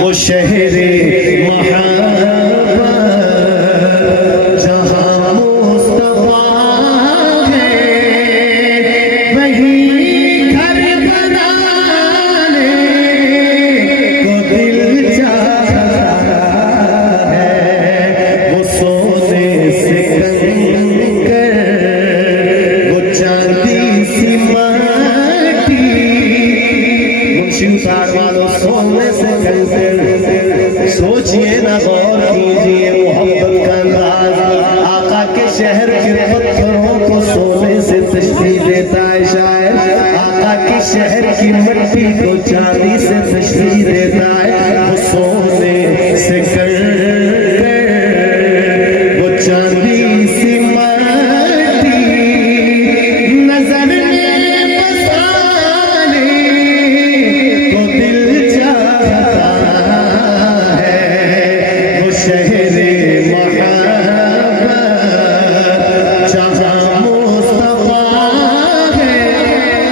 وہ شہر محبت جہاں مصطفیٰ ہے وہی گھر بنانے کو دل چاہتا ہے وہ سونے سے کنکر وہ چاندی سی مٹی منشی اتار والوں سونے سے کنکر سوچئے نہ غور کیجئے محبت کا انداز آقا کے شہر کے پتھروں کو سونے سے تشریح دیتا ہے شاعر آقا کے شہر کی مٹی کو چاندی سے تشریح دیتا ہے وہ سونے سے کنکر وہ چاندی سی مٹی نظر میں بسانے کو دل چاہتا ہے وہ شہر محبت جہاں مصطفیٰ ہے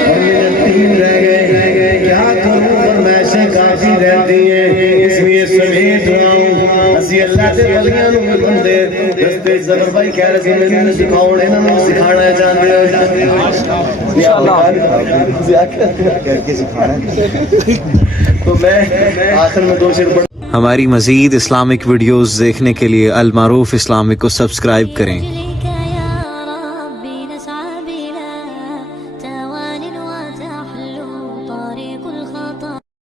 اور یہ تین رہ گئے کیا کروں پر میں کافی رہتی ہے اس لیے سمیت رہا ہوں اسی اللہ سے بلیاں نو بندے رستے زبر بھائی کہہ رہے ہیں میں سکھاؤں انہوں نے سکھانا ہے جانتے ہو تو میں آخر میں دو شیر ہماری مزید اسلامک ویڈیوز دیکھنے کے لیے المعروف اسلامک کو سبسکرائب کریں۔